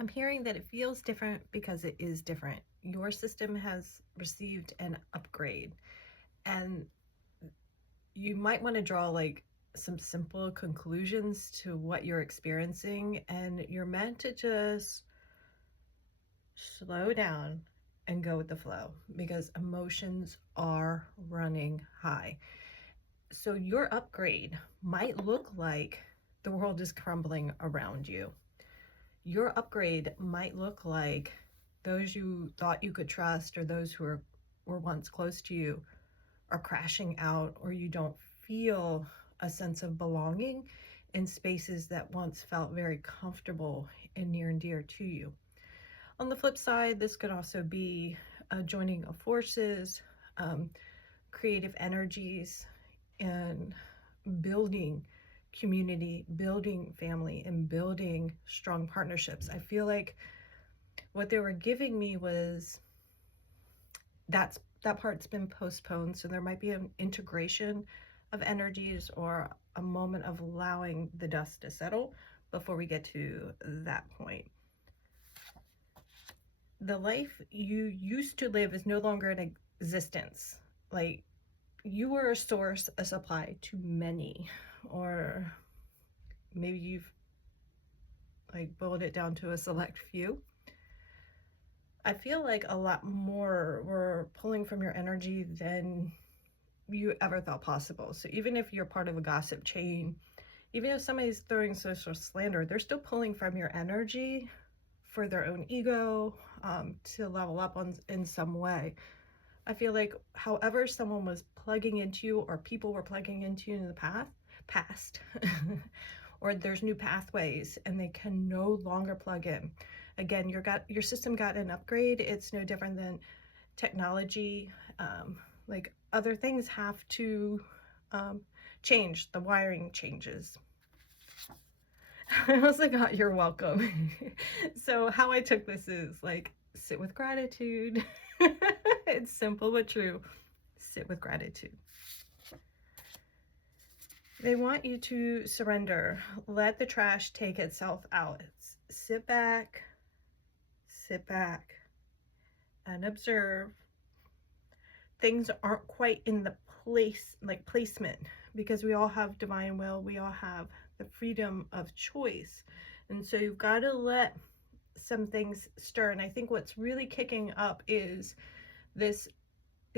I'm hearing that it feels different because it is different. Your system has received an upgrade, and you might want to draw like some simple conclusions to what you're experiencing, and you're meant to just slow down and go with the flow because emotions are running high. So your upgrade might look like the world is crumbling around you. Your upgrade might look like those you thought you could trust or those who were once close to you are crashing out, or you don't feel a sense of belonging in spaces that once felt very comfortable and near and dear to you. On the flip side, this could also be a joining of forces, creative energies, and building community, building family, and building strong partnerships. I feel like what they were giving me was that part's been postponed, so there might be an integration of energies or a moment of allowing the dust to settle before we get to that point. The life you used to live is no longer in existence. Like, you were a source, a supply to many, or maybe you've like boiled it down to a select few. I feel like a lot more were pulling from your energy than you ever thought possible. So even if you're part of a gossip chain, even if somebody's throwing social slander, they're still pulling from your energy for their own ego, to level up in some way. I feel like however someone was plugging into you, or people were plugging into you in the past, or there's new pathways and they can no longer plug in. Again, your system got an upgrade. It's no different than technology. Like, other things have to change. The wiring changes. I also got you're welcome. So how I took this is like, sit with gratitude. It's simple but true. Sit with gratitude. They want you to surrender. Let the trash take itself out. Sit back and observe. Things aren't quite in the placement, because we all have divine will. We all have the freedom of choice. And so you've got to let some things stir. And I think what's really kicking up is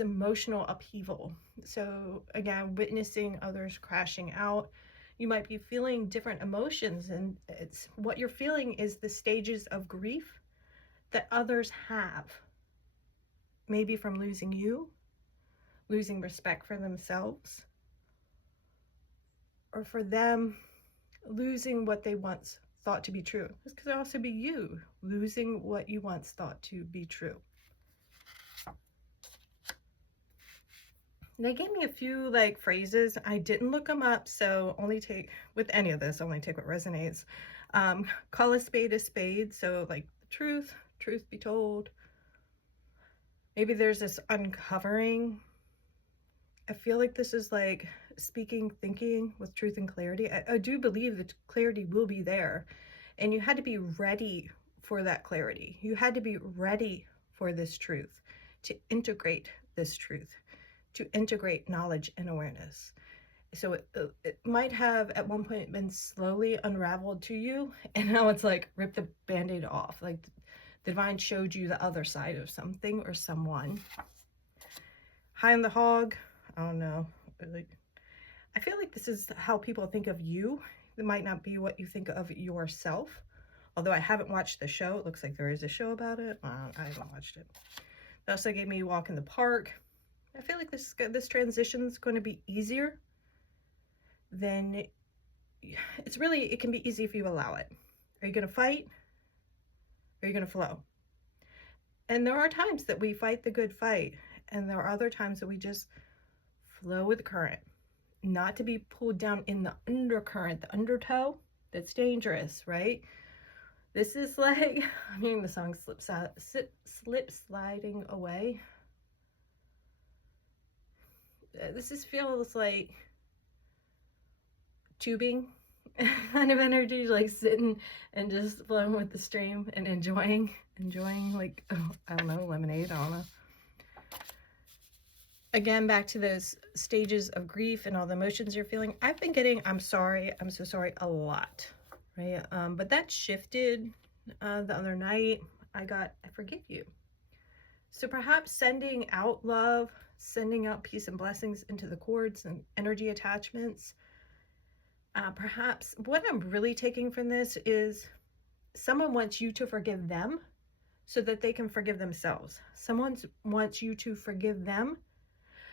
emotional upheaval. So again, witnessing others crashing out, you might be feeling different emotions, and it's what you're feeling is the stages of grief that others have, maybe from losing you, losing respect for themselves, or for them losing what they once thought to be true. This could also be you losing what you once thought to be true. They gave me a few like phrases. I didn't look them up, so only take with any of this, only take what resonates. Call a spade, so like the truth be told. Maybe there's this uncovering. I feel like this is like speaking, thinking with truth and clarity. I do believe that clarity will be there, and you had to be ready for that clarity. You had to be ready for this truth, to integrate this truth, to integrate knowledge and awareness. So it might have at one point been slowly unraveled to you, and now it's like rip the band-aid off. Like the divine showed you the other side of something or someone. High on the hog, I don't know. I feel like this is how people think of you. It might not be what you think of yourself. Although I haven't watched the show. It looks like there is a show about it. I haven't watched it. They also gave me a walk in the park. I feel like this transition is going to be easier than it can be easy if you allow it. Are you going to fight? Or are you going to flow? And there are times that we fight the good fight, and there are other times that we just flow with the current, not to be pulled down in the undercurrent, the undertow. That's dangerous, right? This is like, I mean, the song slip sliding away. Feels like tubing kind of energy, like sitting and just flowing with the stream and enjoying like, oh, I don't know, lemonade, I don't know. Again, back to those stages of grief and all the emotions you're feeling. I've been getting I'm sorry, I'm so sorry a lot, right? But that shifted the other night. I got I forgive you. So perhaps sending out love, sending out peace and blessings into the cords and energy attachments. Perhaps what I'm really taking from this is someone wants you to forgive them so that they can forgive themselves. Someone wants you to forgive them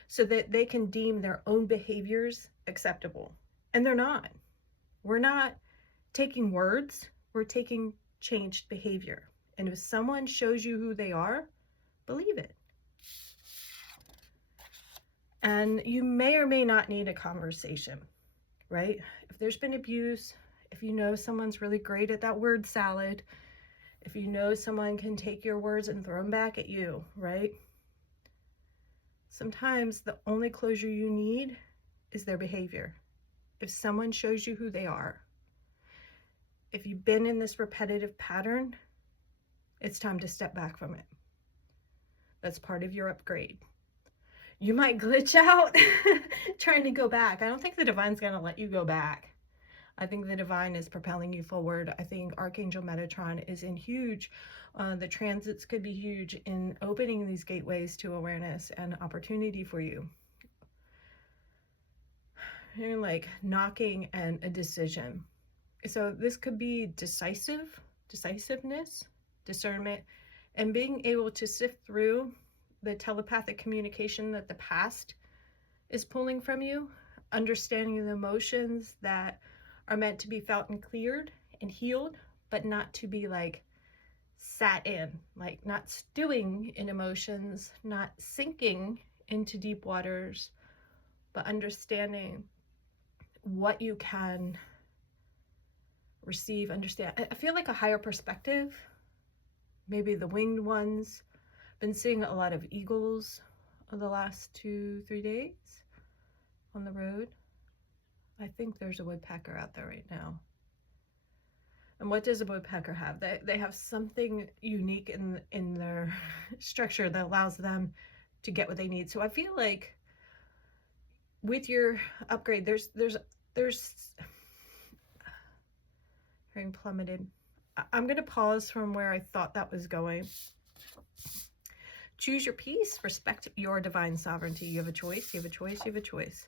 so that they can deem their own behaviors acceptable. And they're not. We're not taking words, we're taking changed behavior. And if someone shows you who they are, believe it. And you may or may not need a conversation, right? If there's been abuse, if you know someone's really great at that word salad, if you know someone can take your words and throw them back at you, right? Sometimes the only closure you need is their behavior. If someone shows you who they are, if you've been in this repetitive pattern, it's time to step back from it. That's part of your upgrade. You might glitch out trying to go back. I don't think the divine's going to let you go back. I think the divine is propelling you forward. I think Archangel Metatron is in huge. The transits could be huge in opening these gateways to awareness and opportunity for you. You're like knocking and a decision. So this could be decisiveness, discernment, and being able to sift through the telepathic communication that the past is pulling from you, understanding the emotions that are meant to be felt and cleared and healed, but not to be like sat in, like not stewing in emotions, not sinking into deep waters, but understanding what you can receive, understand. I feel like a higher perspective, maybe the winged ones. Been seeing a lot of eagles the last 2-3 days on the road. I think there's a woodpecker out there right now. And what does a woodpecker have? They have something unique in their structure that allows them to get what they need. So I feel like with your upgrade, there's hearing plummeted. I'm going to pause from where I thought that was going. Choose your peace, respect your divine sovereignty. You have a choice, you have a choice, you have a choice.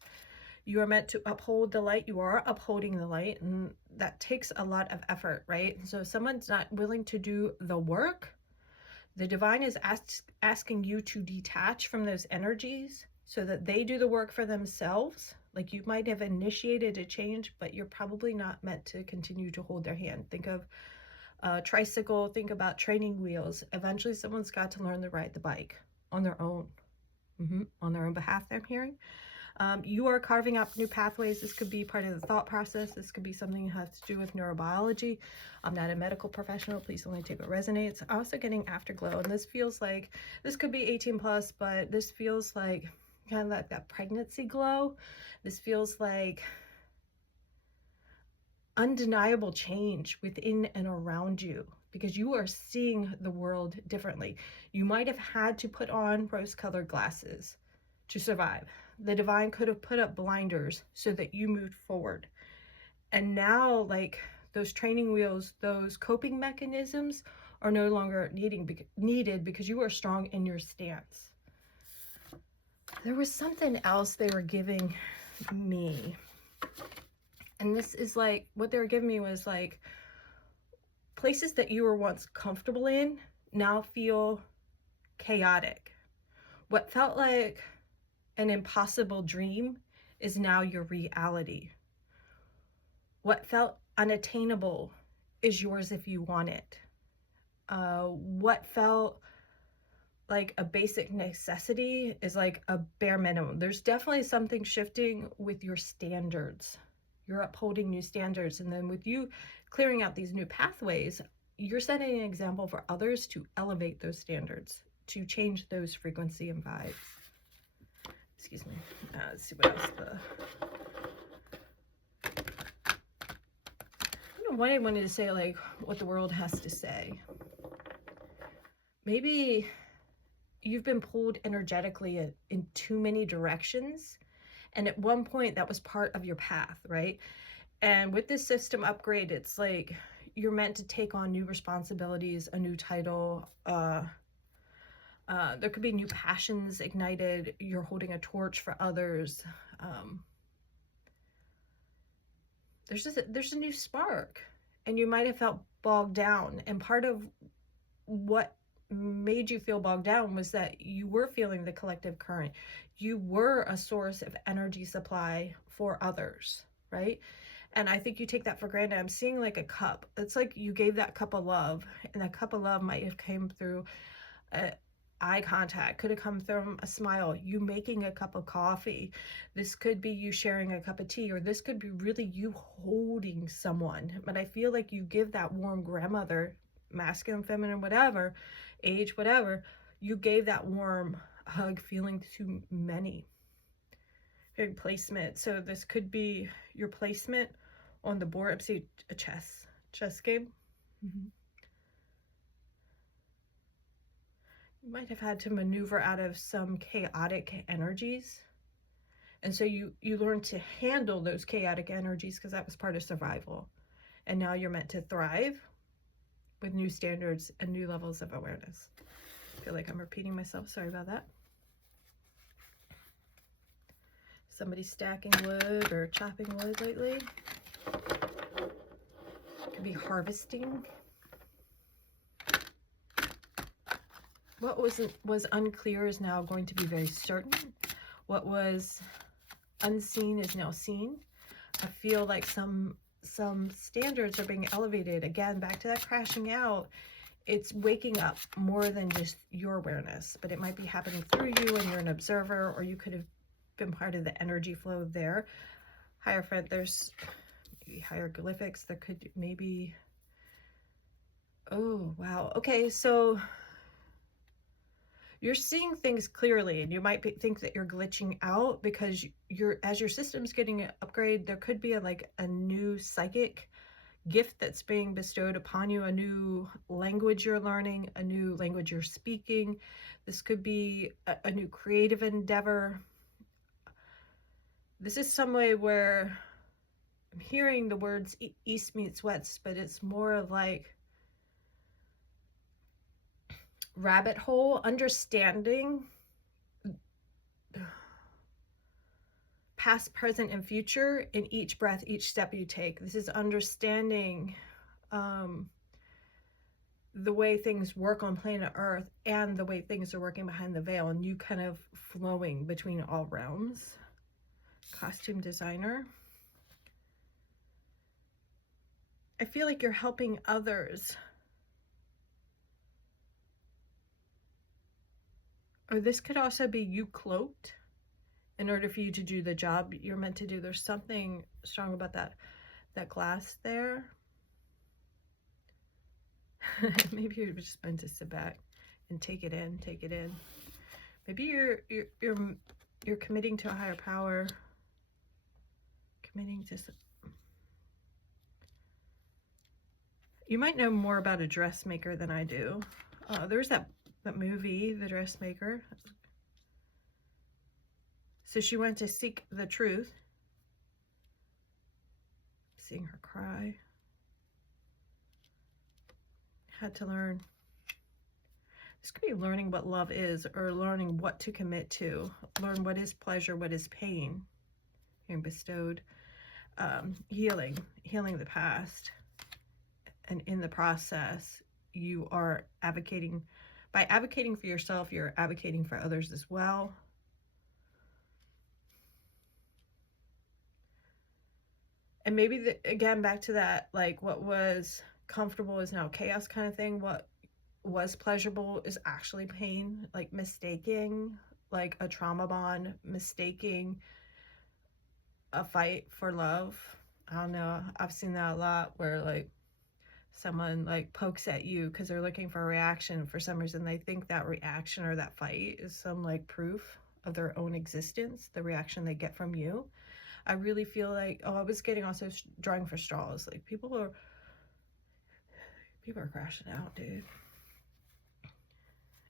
You are meant to uphold the light. You are upholding the light, and that takes a lot of effort, right? So if someone's not willing to do the work, the divine is asking you to detach from those energies so that they do the work for themselves. Like you might have initiated a change, but you're probably not meant to continue to hold their hand. Think of a tricycle, think about training wheels. Eventually someone's got to learn to ride the bike on their own, on their own behalf, I'm hearing. You are carving up new pathways. This could be part of the thought process. This could be something that has to do with neurobiology. I'm not a medical professional. Please only take what resonates. I'm also getting afterglow, and this feels like, this could be 18 plus, but this feels like kind of like that pregnancy glow. This feels like undeniable change within and around you because you are seeing the world differently. You might have had to put on rose-colored glasses to survive. The divine could have put up blinders so that you moved forward. And now, like, those training wheels, those coping mechanisms are no longer needed because you are strong in your stance. There was something else they were giving me. And this is like, what they were giving me was like, places that you were once comfortable in now feel chaotic. What felt like an impossible dream is now your reality. What felt unattainable is yours if you want it. What felt like a basic necessity is like a bare minimum. There's definitely something shifting with your standards. You're upholding new standards. And then with you clearing out these new pathways, you're setting an example for others to elevate those standards, to change those frequency and vibes. Excuse me. Let's see what else. what I wanted to say, like what the world has to say. Maybe you've been pulled energetically in too many directions. And at one point that was part of your path, right? And with this system upgrade, it's like you're meant to take on new responsibilities, a new title, there could be new passions ignited. You're holding a torch for others. There's a new spark, and you might have felt bogged down. And part of what made you feel bogged down was that you were feeling the collective current. You were a source of energy supply for others, right? And I think you take that for granted. I'm seeing like a cup. It's like you gave that cup of love, and that cup of love might have came through eye contact, could have come from a smile, you making a cup of coffee. This could be you sharing a cup of tea, or this could be really you holding someone. But I feel like you give that warm grandmother, masculine, feminine, whatever, age, whatever, you gave that warm hug feeling to many. Very placement. So this could be your placement on the board. I'm seeing a chess game. You might have had to maneuver out of some chaotic energies. And so you learn to handle those chaotic energies because that was part of survival. And now you're meant to thrive with new standards and new levels of awareness. I feel like I'm repeating myself. Sorry about that. Somebody stacking wood or chopping wood lately. Could be harvesting. What was unclear is now going to be very certain. What was unseen is now seen. I feel like some standards are being elevated. Again, back to that crashing out. It's waking up more than just your awareness, but it might be happening through you and you're an observer, or you could have been part of the energy flow there. Hierophant, there's maybe hieroglyphics. There could maybe, oh, wow. Okay, so you're seeing things clearly, and you might think that you're glitching out because as your system's getting an upgrade, there could be like a new psychic gift that's being bestowed upon you, a new language you're learning, a new language you're speaking. This could be a new creative endeavor. This is some way where I'm hearing the words East meets West, but it's more like rabbit hole, understanding past, present, and future in each breath, each step you take. This is understanding the way things work on planet Earth and the way things are working behind the veil, and you kind of flowing between all realms. Costume designer. I feel like you're helping others. Or this could also be you cloaked in order for you to do the job you're meant to do. There's something strong about that glass there. Maybe you're just meant to sit back and take it in. Maybe you're committing to a higher power, committing to. You might know more about a dressmaker than I do. There's that movie, The Dressmaker. So she went to seek the truth. Seeing her cry. Had to learn. This could be learning what love is, or learning what to commit to. Learn what is pleasure, what is pain. Being bestowed. Healing the past. And in the process, you are advocating. By advocating for yourself, you're advocating for others as well. And maybe, again, back to that, like what was comfortable is now chaos kind of thing. What was pleasurable is actually pain, like mistaking, like a trauma bond, mistaking a fight for love. I don't know. I've seen that a lot where like someone like pokes at you because they're looking for a reaction. For some reason, they think that reaction or that fight is some like proof of their own existence, the reaction they get from you. I really feel like, I was getting also drawing for straws. Like people are People are crashing out, dude.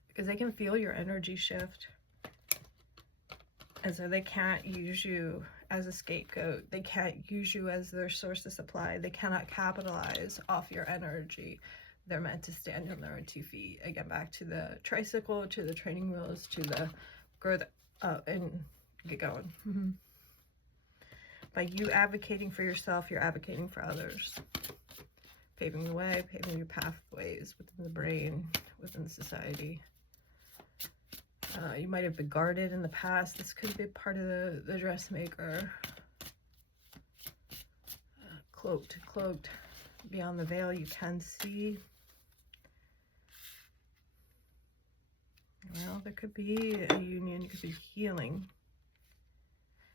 Because they can feel your energy shift. And so they can't use you as a scapegoat. They can't use you as their source of supply. They cannot capitalize off your energy. They're meant to stand on their own 2 feet. Again, back to the tricycle, to the training wheels, to the growth and get going. By you advocating for yourself, you're advocating for others. Paving the way, paving your pathways within the brain, within society. You might have been guarded in the past. This could be part of the dressmaker. Cloaked, beyond the veil you can see. Well, there could be a union, it could be healing.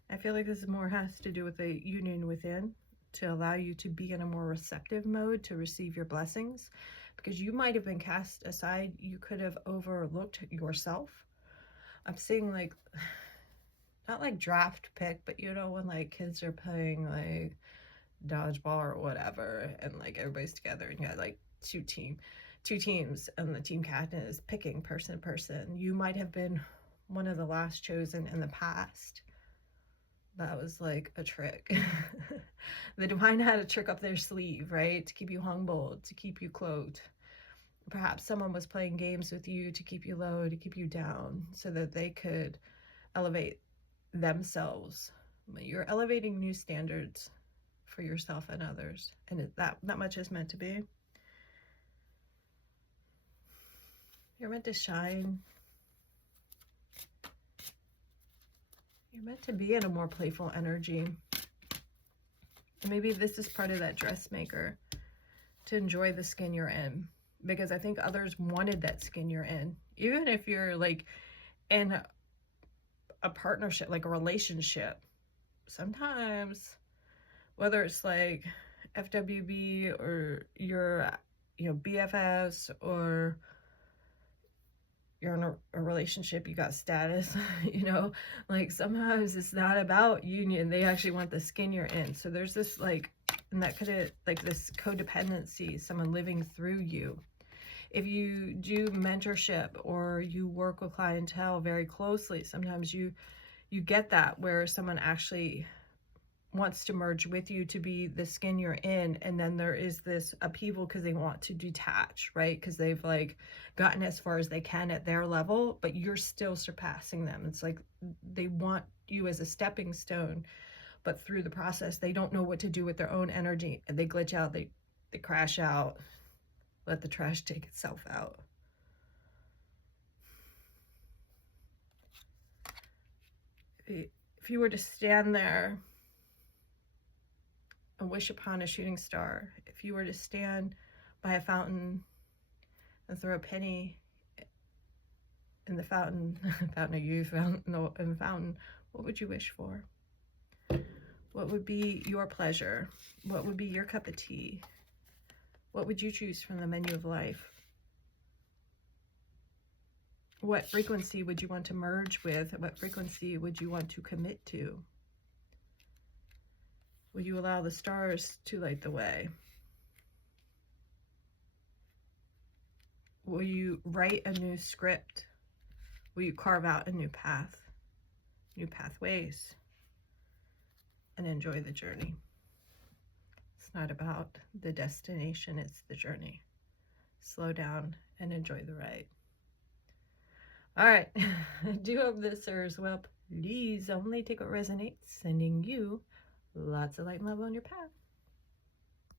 I feel like this more has to do with a union within, to allow you to be in a more receptive mode to receive your blessings, because you might have been cast aside. You could have overlooked yourself. I'm seeing like, not like draft pick, but you know when like kids are playing like dodgeball or whatever, and like everybody's together and you got like two teams and the team captain is picking person to person. You might have been one of the last chosen in the past. That was like a trick. The divine had a trick up their sleeve, right? To keep you humble, to keep you cloaked. Perhaps someone was playing games with you to keep you low, to keep you down, so that they could elevate themselves. You're elevating new standards for yourself and others, and that much is meant to be. You're meant to shine. You're meant to be in a more playful energy. And maybe this is part of that dressmaker, to enjoy the skin you're in, because I think others wanted that skin you're in. Even if you're like in a partnership, like a relationship, sometimes, whether it's like FWB or your, BFS, or you're in a relationship, you got status, like sometimes it's not about union. They actually want the skin you're in. So there's this like, and that could have like this codependency, someone living through you. If you do mentorship or you work with clientele very closely, sometimes you get that where someone actually wants to merge with you to be the skin you're in, and then there is this upheaval because they want to detach, right? Because they've like gotten as far as they can at their level, but you're still surpassing them. It's like they want you as a stepping stone, but through the process they don't know what to do with their own energy, and they glitch out, they crash out. Let the trash take itself out. If you were to stand there and wish upon a shooting star, if you were to stand by a fountain and throw a penny in the fountain, fountain of youth, in the fountain, what would you wish for? What would be your pleasure? What would be your cup of tea? What would you choose from the menu of life? What frequency would you want to merge with? What frequency would you want to commit to? Will you allow the stars to light the way? Will you write a new script? Will you carve out a new path, new pathways, and enjoy the journey? It's not about the destination, it's the journey. Slow down and enjoy the ride. All right, I do hope this serves well. Please only take what resonates, sending you lots of light and love on your path.